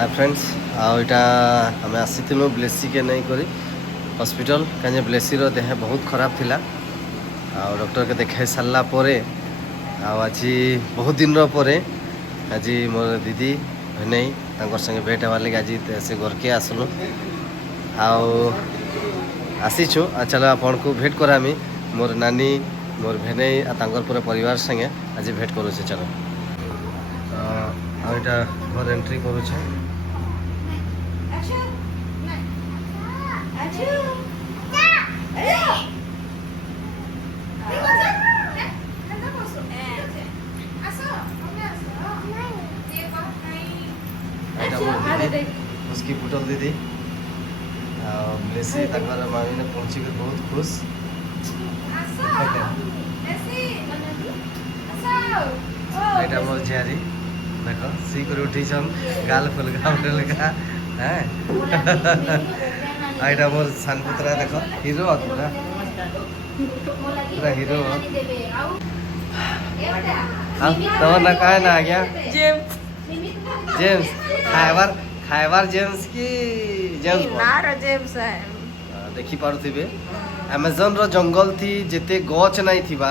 Hi friends आईटा आम आसीलु ब्लेसी के नहीं करी हॉस्पिटल कहीं ब्लेसी देह बहुत खराब थिला डॉक्टर के देखा सारा आज बहुत दिन पर आज मोर दीदी नहीं संगे भेट हमार लगे आज से घर के आसलु आसीचु चलो आपन को भेट करामी मोर नानी मोर भेने पूरा परिवार संगे आज भेट करुचे चलो आईटा घर एंट्री करुचे उसकी पुटल दीदी ब्लेसी मामी ने पहुंची कर बहुत खुश यहाँ मोर झियारी देख सी कर उठी गाल फुलगा उठलगा हाँ यहाँ मोर सानपुतरा देख हिरो पूरा पूरा हिरो तब ना कहे ना आ गया जेम्स खाइबार जेम्स की जेम्स नार जेम्स है देखी पारुथिबे अमेजन रो जंगल थी जेते गछ नहीं थिबा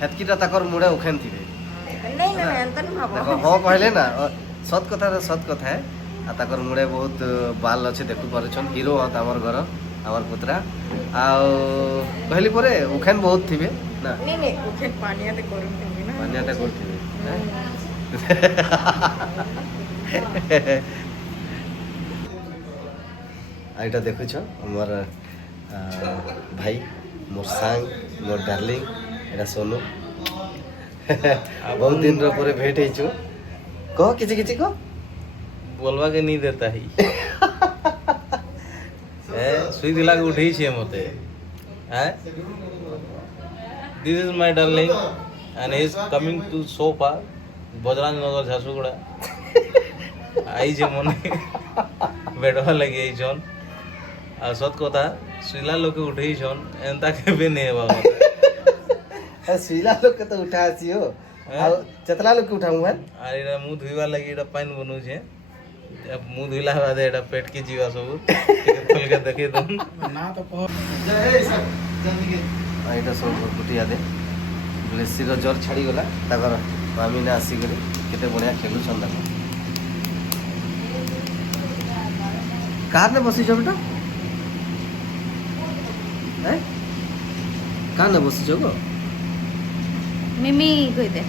हेतकीटा ताकर मुड़े उखेन थिबे नहीं नहीं अंतन भाबो देखो हो कहले ना सत कथा है आ ताकर मुड़े बहुत बाल अच्छे देखु पारुछन हीरो हत हमर घर हमर पुत्रा आ कहली परे उखेन बहुत थिबे ना नहीं नहीं उखेन पानिया ते करूं थिबे ना पानियाटा करथिबे आईटा देखुछ मोर भाई मोर सांग मोर डार्लिंग एटा सोनू बहुत दिन रे भेट हेचु कह किछि किछि कह बोलवा के नहीं देता ही सुई दिला के उठे छे मते this is my darling and he is coming to सोफा बजरांग नगर झारसुगुड़ा आई जे मने बेडवा लगे आई जोन आ सत कथा सुइला लोग उठे छन एंता के बे ने बाबा सुइला लोग के तो उठा आसी हो आ चतला लोग के उठाऊ है अरे मुंह धुइवा लगी एटा पानी बनू छे मुंह धुइला बाद एटा पेट के जीवा सब खोल के देखे तुम ना तो जय सब जल्दी के आईटा सब कुटिया दे ब्लेसी रो जर छाड़ी गला ताकर मामी ने आसी गली केते बढ़िया खेलु छन ताको कार ने बसी छ बेटा हैं कार ने बसी छ गो मिमी कहि दे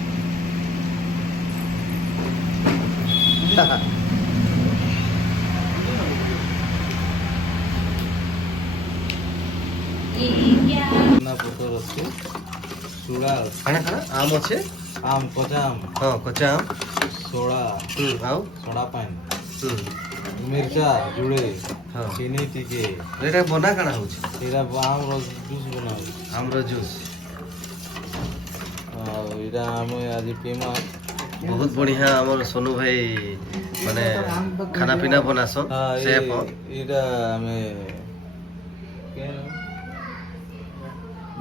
ना पुतो रस्ते सुड़ा खाना खाना आम अच्छे आम कच्चा आम हाँ कच्चा आम सोड़ा आओ सोड़ा पानी मिर्चा जुड़े हाँ चीनी टिके एटा बना काना होछ एरा आम रो जूस बनाओ आम रो जूस एरा आम आज पीमा बहुत बढ़िया हमर सोनू भाई माने खाना पीना बनासन शेफ हो एरा हमें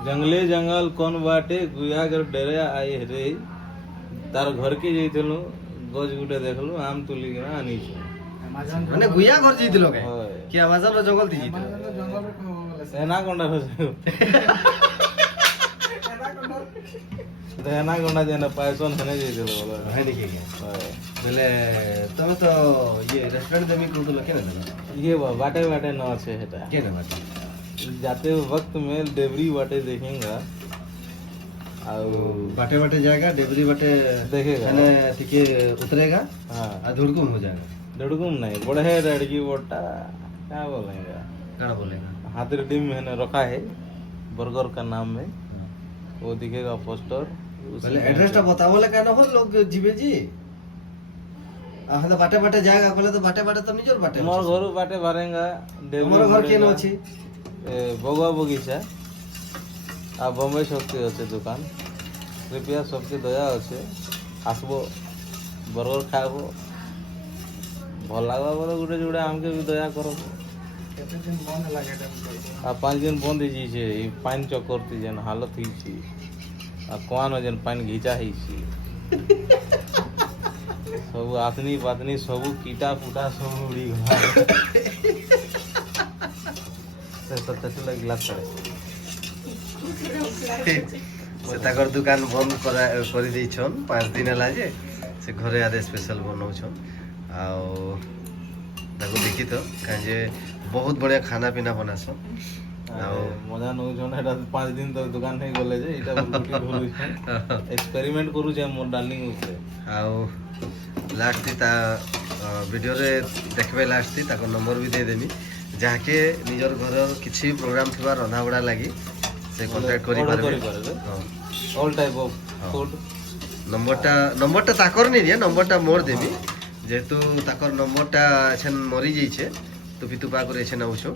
जंगले जंगल कौन बाटे गुया कर डरे आए रे तार घर के जइतलु गज गुटे देखलु आम तुली के आनी छ माने गुया घर जीत लोगे होय कि अमेजन रो जंगल थी जीत जंगल में सेना कोंडा हो सेना कोंडा जेना पैसन हने जइतलु बोला है देखिए क्या होय बोले तुम तो ये रेस्टोरेंट देमी को तो लके ना ये बाटे बाटे न छे हेटा के ना बात जाते वक्त में डेबरी बाटे देखेंगा और बाटे बाटे जाएगा डेबरी बाटे देखेगा यानी टिके उतरेगा हाँ और धुड़कुम हो जाएगा डुडगुम नहीं बड़े लड़की बोटा क्या बोलेंगे क्या बोलेगा हाथी टीम में रखा है बर्गर का नाम में वो दिखेगा पोस्टर पहले एड्रेस टा बताओ ले कहना हो लोग जीवे जी तो बाटे बाटे जाएगा पहले तो बाटे बाटे तो निजर बाटे मोर घर बाटे भरेगा हमर घर केन अछि बगुआ बगीचा आ बम्बई शक्ति अच्छे दुकान कृपया सबके दया अच्छे आसबो बर्गर खाबो भल लगवा बोले गुटे जुड़े आमके भी दया करो केते दिन बंद लागे आ 5 दिन बंद ही छे ई पानी चक्कर थी जन हालत ही छी आ कोन जन पानी घिचा ही छी ସବୁ ଆଥନି ପାଥନି ସବୁ କୀଟା ଫୁଟା ସବୁ ଉଡ଼ିଗଲା ସେ ସତେଜ ଗ୍ଲାସ ତଳେ ସେ ତାଙ୍କର ଦୁକାନ ବନ୍ଦ କରିଦେଇଛନ୍ 5 ଦିନ ହେଲା ଯେ ସେ ଘରେ ଆଦେ ସ୍ପେଶାଲ ବନଉଛନ୍ ଆଉ ତାକୁ ଦେଖି ତ କାହିଁ ଯେ ବହୁତ ବଢ଼ିଆ ଖାନା ପିନା ବନାସନ୍ ଆଉ ମଜା ନଉଛନ୍ ଏଟା 5 ଦିନ ତକ ଦୋକାନ ନେଇ ଗଲେ ଯେ ଏଇଟା ଗୁଟି ଢୋଲୁଛନ୍ ଏକ୍ସପେରିମେଣ୍ଟ କରୁଛେ ମୋର ଡାର୍ଲିଂ ଉପରେ ଆଉ ଲାଷ୍ଟ ତା ଭିଡ଼ିଓରେ ଦେଖବେ ଲାଷ୍ଟ ତାଙ୍କ ନମ୍ବର ବି ଦେଇଦେମି ଯାହାକେ ନିଜର ଘରର କିଛି ବି ପ୍ରୋଗ୍ରାମ ଥିବା ରନ୍ଧାବଢ଼ା ଲାଗି ସେ କଣ୍ଟାକ୍ଟ କରିପାରିବେ ହଁ ଅଲ୍ ଟାଇପ୍ ଅଫ୍ ହଁ। ଫୁଡ୍ ନମ୍ବରଟା ତାକର ନି ଦିଏ ନମ୍ବରଟା ମୋর দেবি যেহেতু তাকর নম্বরটা এছেন মরি যাইছে তুপি তুপা করে এছেন আউছো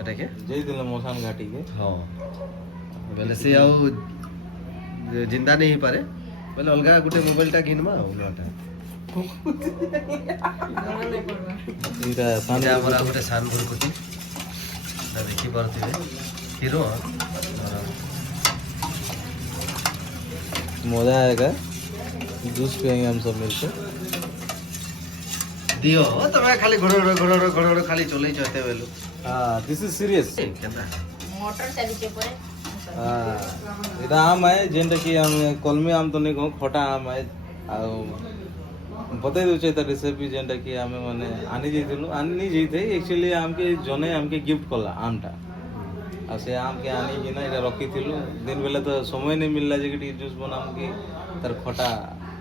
এটাকে ଯାଇଥିଲେ ମଶାନ ଘାଟିକେ হ্যাঁ বেলে সে আউ জিন্দা নেই পারে বেলে অলগা গোটে মোবাইলটা কিনবা আউ নটা ଏଇଟା এটা আমার গোটে সান ভরকুটি এটা দেখি পারতিবে হিরো मजा आएगा जूस पियेंगे हम सब मिलकर দিও তুমি খালি ঘড় ঘড় খালি চলেইছ এতে বেলু हाँ दिस इज सीरियस কেনা मोटर चालिचे परे এটা আম है जेनटा कि हम कलमी आम तो नहीं कहूँ खटा आम है ଆଉ ବତେଇ ଦେଉଛେ ତା ରେସିପି ଯେନ୍ଟା କି ଆମେ ମାନେ ଆନି ଯାଇଥିଲୁ ଆନି ଯାଇଥାଇ ଆକ୍ଚୁଆଲି ଆମକେ ଜଣେ ଆମକେ ଗିଫ୍ଟ କଲା ଆମଟା ଆଉ ସେ ଆମକେ ଆନିକିନା ଏଇଟା ରଖିଥିଲୁ ଦିନ ବେଲେ ତ ସମୟ ନେଇ ମିଳିଲା ଯେ କି ଟିକେ ଜୁସ୍ ବନାମକି ତାର ଖଟା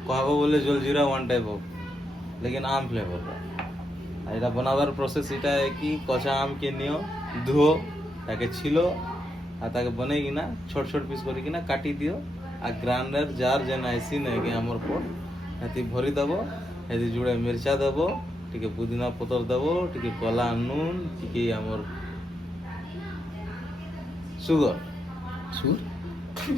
କହିବ ବୋଲେ ଜଲଜିରା ୱାନ୍ ଟାଇପ୍ ଅଫ୍ ଲେକିନ୍ ଆମ୍ ଫ୍ଲେଭରଟା ଆଉ ଏଇଟା ବନାବାର ପ୍ରୋସେସ୍ ଏଇଟା है कि କଞ୍ଚା ଆମକେ ନିଅ ଧୁଅ ତାକେ ଛିଲ ଆଉ ତାକେ ବନେଇକିନା ଛୋଟ ଛୋଟ ପିସ୍ କରିକିନା କାଟି ଦିଅ ଆଉ ଗ୍ରାଇଣ୍ଡର ଜାର ଯେନ୍ ଆଇସି ନାଇଁ କି ଆମର ପଟ୍ ହେତି ଭରି ଦେବ ହେତି ଯୁଡ଼େ ମିର୍ଚା ଦେବ ଟିକେ ପୁଦିନା ପତ୍ର ଦେବ ଟିକେ କଲା ନୁନ୍ ଟିକେ ଆମର ସୁଗର সুর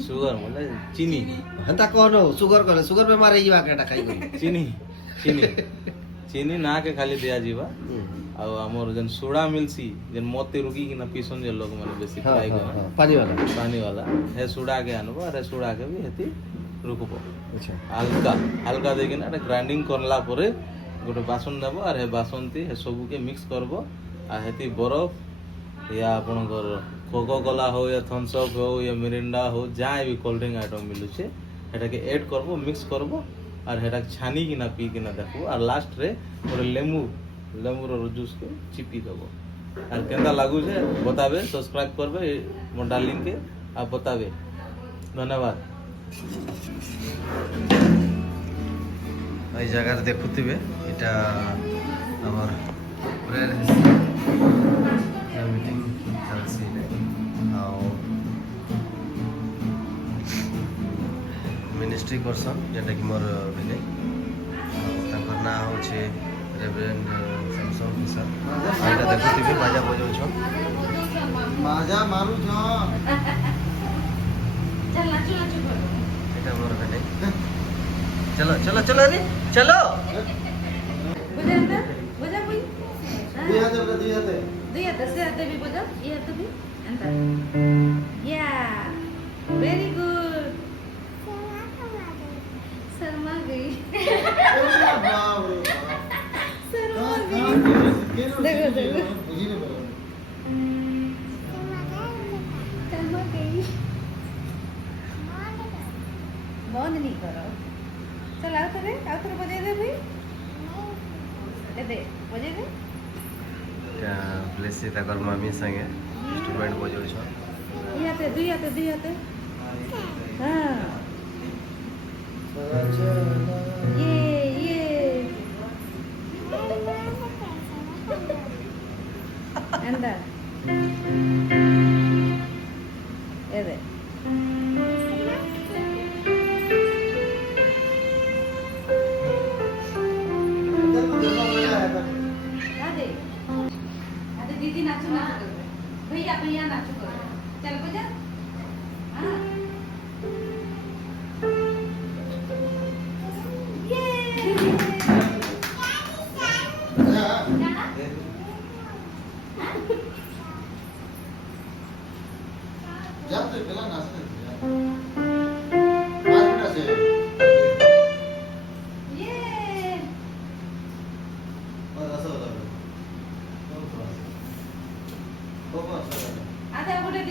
ସୁଗର ମାନେ ଚିନି হেন্তা কোন সুগার করে সুগার বেমার হয়ে যাবা কেটা খাই করি ଚିନି ଚିନି ଚିନି ନାକେ ଖାଲି ଦିଆଯିବା ଆଉ ଆମର ଯେନ୍ ସୋଡ଼ା ମିଲ୍ସି ଯେନ୍ ମତେ ରୁକିକିନା ପିସନ୍ ଯେ ଲୋକମାନେ ବେଶୀ হ্যাঁ ଫ୍ରାଏ হ্যাঁ କରନ୍ হ্যাঁ পানি वाला ପାନି ବାଲା ହେ ସୋଡ଼ାକେ ଆନବ ଆରେ ସୋଡ଼ାକେ ବି ହେତି ରୁକବ আচ্ছা ହାଲକା ହାଲକା ଦେଇକିନା ଏଟା ଗ୍ରାଇଣ୍ଡିଙ୍ଗ କରଲା ପରେ ଗୋଟେ ବାସନ ନେବ ଆର୍ ହେ ବାସନତି ହେ ସବୁକେ ମିକ୍ସ କରବ ଆଉ ହେତି ବରଫ या ଆପଣଙ୍କର କୋକୋ କୋଲା ହଉ या ଥମ୍ସ ଅପ୍ ହଉ या ମିରିଣ୍ଡା ହଉ ଯାହା ବି କୋଲ୍ଡ ଡ୍ରିଙ୍କ ଆଇଟମ୍ ମିଲୁଛେ ହେଟାକେ ଏଡ୍ କରବ ମିକ୍ସ କରବ ଆର୍ ହେଟାକେ ଛାନିକିନା ପିଇକିନା ଦେଖବ ଆର୍ ଲାଷ୍ଟରେ ଗୋଟେ ଲେମ୍ବୁର ଜୁସ୍କେ ଚିପି ଦେବ ଆର୍ କେନ୍ତା ଲାଗୁଛେ ବତାବେ ସବସ୍କ୍ରାଇବ୍ କରବେ ମୋ ଡାର୍ଲିଂକେ ଆଉ ବତାବେ ଧନ୍ୟବାଦ এই জায়গায় দেখুথিবে এটা আমার প্রেয়ার মিটিং চালছি ଆଉ ମିନିଷ୍ଟ୍ରି କରସନ୍ ଯେନ୍ଟାକି ମୋର ଭିନେ ଆଉ ତାଙ୍କର ନାଁ ହେଉଛି ରେଭରେଣ୍ଡ ସ୍ୟାମସନ୍ କିଶୋର ଏଇଟା ଦେଖୁଥିବେ ବାଜା ବଜାଉଛନ୍ बाजा मारू छ चल नाचो नाचो करो এটা ମୋର ভিনে চলো চলো চলো রে চলো बजा अंदर बजा कोई दिया दे दिया दस से आते भी बजा ये आते भी अंदर या वेरी गुड शर्मा गई बाप रे शर्मा गई देखो देखो। बुझी नहीं पड़ा शर्मा गई बंद नहीं करो चल आओ तो बजा दे भाई दे बजा दे এটা ব্লেসি তাকর মামি সঙ্গে ইনস্ট্রুমেন্ট বজাউছন दुई हाथे हाँ ये अंदर ये दे आदे आदे दीदी नाचो नाचो कर भैया भैया नाचो कर चल बजा हाँ ये जब तो पहला नाचते थे 5 मिनट से ये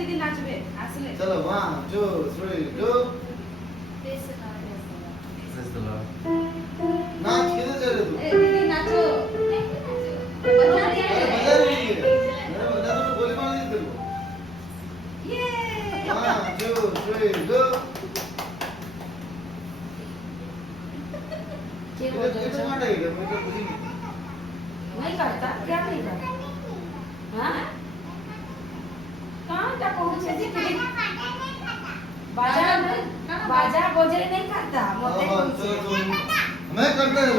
दीदी नाचबे आसले चलो 1 2 3 गो नाच किधर चले तू ए दीदी नाचो बजा अरे दिया बजा रही है मेरा बजा तो गोली मार दी तेरे को ये 1 2 3 गो के ये बोल तो रहे हो मार देगा मैं तो बुझी नहीं नहीं करता क्या नहीं करता हां कहां तक पहुंचे जी के बाजा बजे नहीं खाता मोते चलो मैं करता है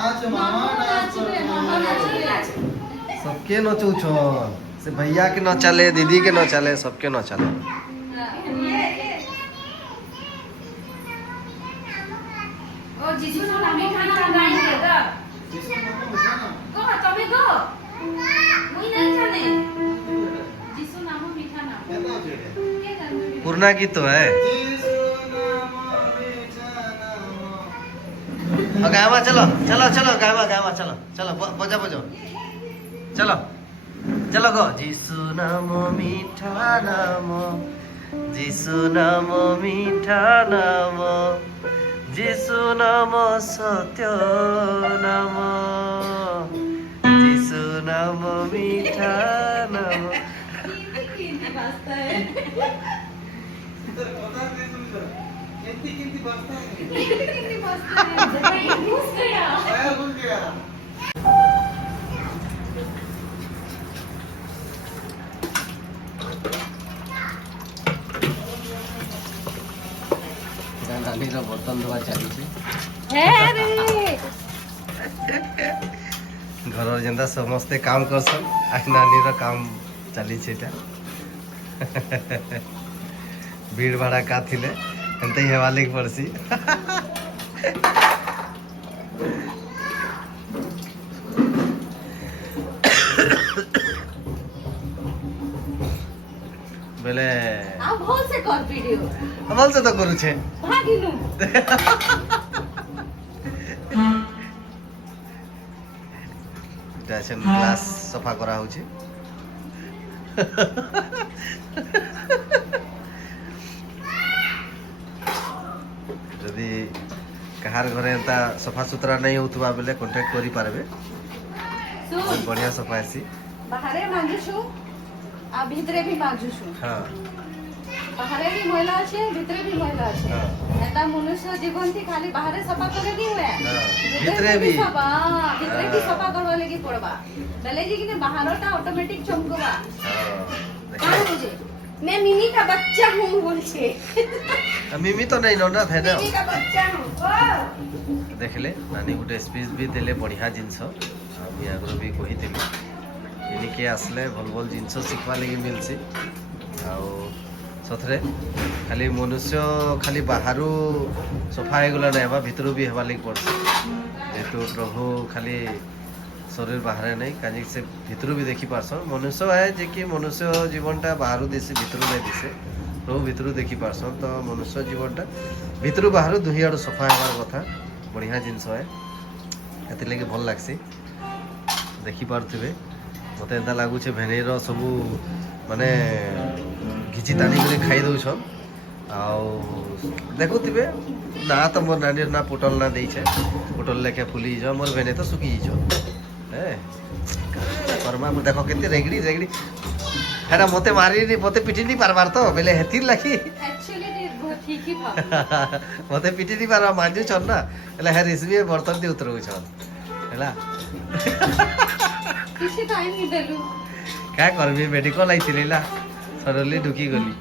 आज मामा नाच मामा नाचबे सबके नचू छन से भैया के न चले दीदी के न चले सबके न चले ओ जीजू तो नामे खाना नहीं देगा गो तमे गो मुई नहीं जाने जीसू नाम मीठा नाम कितना चढ़े के करबे पूर्णा गीत तो है गावा चलो चलो चलो गावा गावा चलो चलो बजा बजाओ चलो चलो गो जिसु नाम मीठा नाम जिसु नाम मीठा नाम जिसु नाम सत्य नाम जिसु नाम मीठा नाम किंती वास्ता है किंती बसता है किंती वास्ता है जब घुस गया आया घुस गया नानी बर्तन धोआ चली हे रे घर जेनता समस्ते काम करसन आज नानी काम चली भीड़ भाड़ा का थिले एंते ही हेवाले की पड़सी बेले आ भोल से कर वीडियो भल से तो करू छे भागिनु टेंशन क्लास सफा करा होची जदि कहार घरे एंता सफा सुतरा नहीं होतबा बेले कांटेक्ट करी पारबे सुन बढ़िया सफा आसी बाहरे मांजुछु आ भीतरे भी मांजुछु हां बाहरे भी महिला আছে ভিতরে भी महिला আছে হ্যাঁ। এটা মনুষ্য জীবন থি খালি বাহারে সফা করে দি हुए ভিতরে भी ভিতরে भी सफा करवा लगी पड़बा भले जी कि बाहरटा ऑटोमेटिक चमकवा कहां मुझे मैं मिमी का बच्चा हूं बोलछे मिमी तो नहीं नो ना थे ना मिमी का बच्चा हूं ओ देखले नानी गुटे स्पीच भी देले बढ़िया जिनस आमी आगरो भी कही देली इनिके आसले भल भल जिनस शिखवा लगी मिलसी आउ सथरे खाली मनुष्य खाली बाहरु सफा हो गला ना भितर भी हेबा लगी पड़सी जेतु प्रभु खाली शरीर बाहर नहीं कहीं से भितर भी देखी पारस मनुष्य है जे कि मनुष्य जीवनटा बाहर दिशे भितर नहीं दिशे प्रभु भितर देखी पारस तो मनुष्य जीवनटा भितर बाहर दुही आड़ सफा हमार कथा बढ़िया जिनस है ये भल लगसी देखी पारे मत एंता लगुचे भेनेर सबू माने घिची तानी कर खाई दौन देखुवे ना तो मोर नानी ना पुटल ना देछे पुटल लेखे फुली जा मोर भेने तो सुखी करमा देख के रेगड़ी रेगड़ी है मते मारी मते पिटी नहीं पारबार तो बेले हेतिर लगी एक्चुअली ठीक ही था मते पिटी नहीं पारबा मांजू छन ना એટલે હે રેસમી બર્તન થી ઉતરવું છન ହେଲା किसी टाइम नहीं देलु क्या करबी मेडिकल आइथिले ला सडनली ढुकी गली